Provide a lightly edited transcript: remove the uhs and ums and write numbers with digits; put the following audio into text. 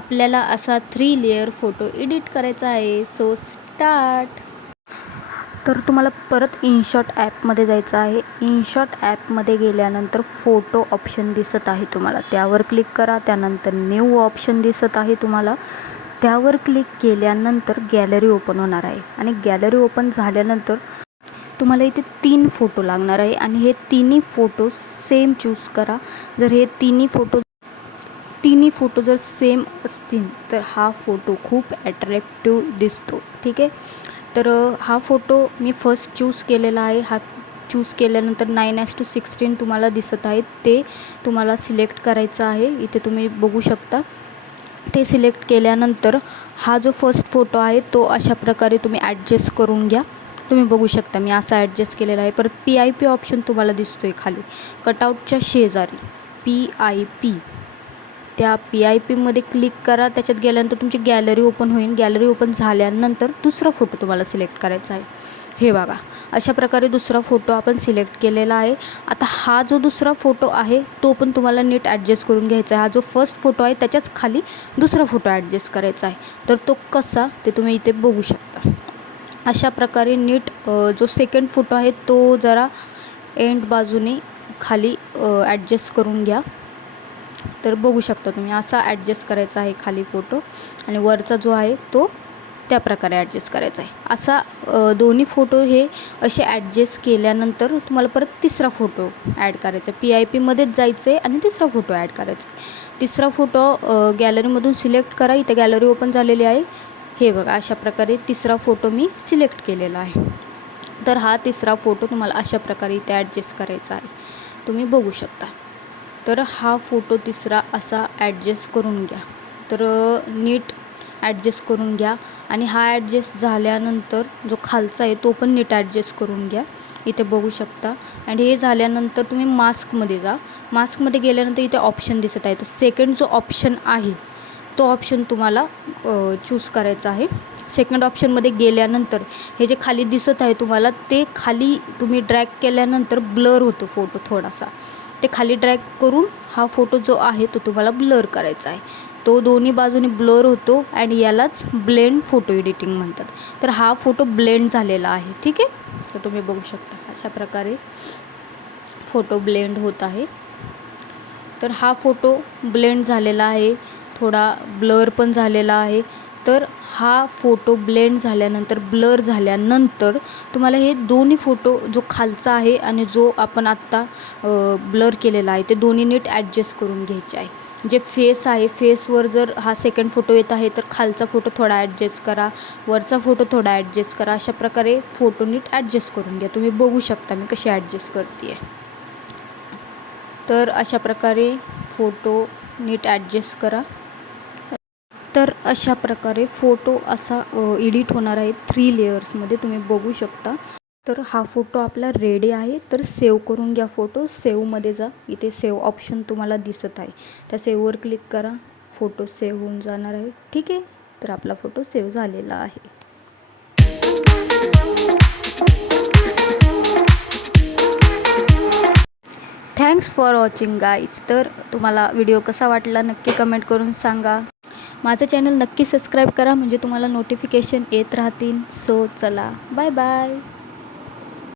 आपल्याला असा 3 layer photo edit करायचा आहे. So start. तर तुम्हाला परत इनशॉट ॲपमध्ये जायचं आहे. इनशॉट ॲपमध्ये गेल्यानंतर फोटो ऑप्शन दिसत आहे तुम्हाला, त्यावर क्लिक करा. त्यानंतर न्यू ऑप्शन दिसत आहे तुम्हाला, त्यावर क्लिक केल्यानंतर गॅलरी ओपन होणार आहे. आणि गॅलरी ओपन झाल्यानंतर तुम्हाला इथे 3 फोटो लागणार आहे आणि हे तिन्ही फोटो सेम चूज करा. जर हे तिन्ही फोटो जर सेम असतील तर हा फोटो खूप ॲट्रॅक्टिव्ह दिसतो. ठीक आहे. तर हा फोटो मी फर्स्ट चूज केलेला आहे. हा चूज केल्यानंतर 9:16 तुम्हाला दिसत आहे, ते तुम्हाला सिलेक्ट करायचं आहे. इथे तुम्ही बघू शकता. ते सिलेक्ट केल्यानंतर हा जो फर्स्ट फोटो आहे तो अशा प्रकारे तुम्ही ॲडजस्ट करून घ्या. तुम्ही बघू शकता मी असा ॲडजस्ट केलेला आहे. परत PIP ऑप्शन तुम्हाला दिसतो आहे खाली कटआउटच्या शेजारी. PIP, त्या PIPमध्ये क्लिक करा. त्याच्यात गेल्यानंतर तुमची गॅलरी ओपन होईल. गॅलरी ओपन झाल्यानंतर दुसरा फोटो तुम्हाला सिलेक्ट करायचा आहे. हे बघा, अशा प्रकारे दुसरा फोटो आपण सिलेक्ट केलेला आहे. आता हा जो दुसरा फोटो आहे तो पण तुम्हाला नीट ॲडजस्ट करून घ्यायचा आहे. हा जो फर्स्ट फोटो आहे त्याच्याच खाली दुसरा फोटो ॲडजस्ट करायचा आहे. तर तो कसा ते तुम्ही इथे बघू शकता. अशा प्रकारे नीट जो सेकंड फोटो आहे तो जरा एंड बाजूने खाली ॲडजस्ट करून घ्या. तर बघू शकता तुम्ही असा ॲडजस्ट करायचा आहे खाली फोटो, आणि वरचा जो आहे तो त्या प्रकारे ॲडजस्ट करायचा आहे. असा दोन्ही फोटो हे असे ॲडजस्ट केल्यानंतर तुम्हाला परत तिसरा फोटो ॲड करायचा. PIPमध्येच जायचं आहे आणि तिसरा फोटो ॲड करायचा आहे. तिसरा फोटो गॅलरीमधून सिलेक्ट करा. इथे गॅलरी ओपन झालेली आहे. हे बघा, अशा प्रकारे तिसरा फोटो मी सिलेक्ट केलेला आहे. तर हा तिसरा फोटो तुम्हाला अशा प्रकारे इथे ॲडजस्ट करायचा आहे. तुम्ही बघू शकता. तर हा फोटो तिसरा असा ॲडजस्ट करून घ्या. तर नीट ॲडजस्ट करून घ्या. आणि हा ॲडजस्ट झाल्यानंतर जो खालचा आहे तो पण नीट ॲडजस्ट करून घ्या. इथे बघू शकता. आणि हे झाल्यानंतर तुम्ही मास्कमध्ये जा. मास्कमध्ये गेल्यानंतर इथे ऑप्शन दिसत आहे. तर सेकंड जो ऑप्शन आहे तो ऑप्शन तुम्हाला चूज करायचा आहे. सेकंड ऑप्शनमध्ये गेल्यानंतर हे जे खाली दिसत आहे तुम्हाला, ते खाली तुम्ही ड्रॅग केल्यानंतर ब्लर होतो फोटो थोडासा. ते खाली ड्रॅग करून हा फोटो जो आहे तो तुम्हाला ब्लर करायचा आहे. तो दोन्ही बाजूने ब्लर होतो आणि यालाच ब्लेंड फोटो एडिटिंग म्हणतात. तर हा फोटो ब्लेंड झालेला आहे. ठीक आहे. तर तुम्ही बघू शकता अशा प्रकारे फोटो ब्लेंड होत आहे. तर हा फोटो ब्लेंड झालेला आहे, थोडा ब्लर पण झालेला आहे. तर हा फोटो ब्लेंड झाल्यानंतर ब्लर झाल्यानंतर तुम्हाला हे दोन्ही फोटो, जो खालचा आहे आणि जो आपण आत्ता ब्लर केलेला आहे, ते दोन्ही नीट ॲडजस्ट करून घ्यायचे आहे. जे फेस आहे, फेसवर जर हा सेकंड फोटो येत आहे तर खालचा फोटो थोडा ॲडजस्ट करा, वरचा फोटो थोडा ॲडजस्ट करा. अशा प्रकारे फोटो नीट ॲडजस्ट करून घ्या. तुम्ही बघू शकता मी कशी ॲडजस्ट करते आहे. तर अशा प्रकारे फोटो नीट ॲडजस्ट करा. तर अशा प्रकारे फोटो असा एडिट होणार आहे 3 लेयर्समध्ये. तुम्ही बघू शकता. तर हा फोटो आपला रेडी आहे. तर सेव्ह करून घ्या फोटो. सेव्हमध्ये जा. इथे सेव्ह ऑप्शन तुम्हाला दिसत आहे, त्या सेव्हवर क्लिक करा. फोटो सेव्ह होऊन जाणार आहे. ठीक आहे. तर आपला फोटो सेव्ह झालेला आहे. Thanks for watching guys. तर तुम्हाला व्हिडिओ कसा वाटला नक्की कमेंट करून सांगा. माझं चॅनल नक्की सबस्क्राईब करा म्हणजे तुम्हाला नोटिफिकेशन येत राहतील. सो चला, बाय बाय.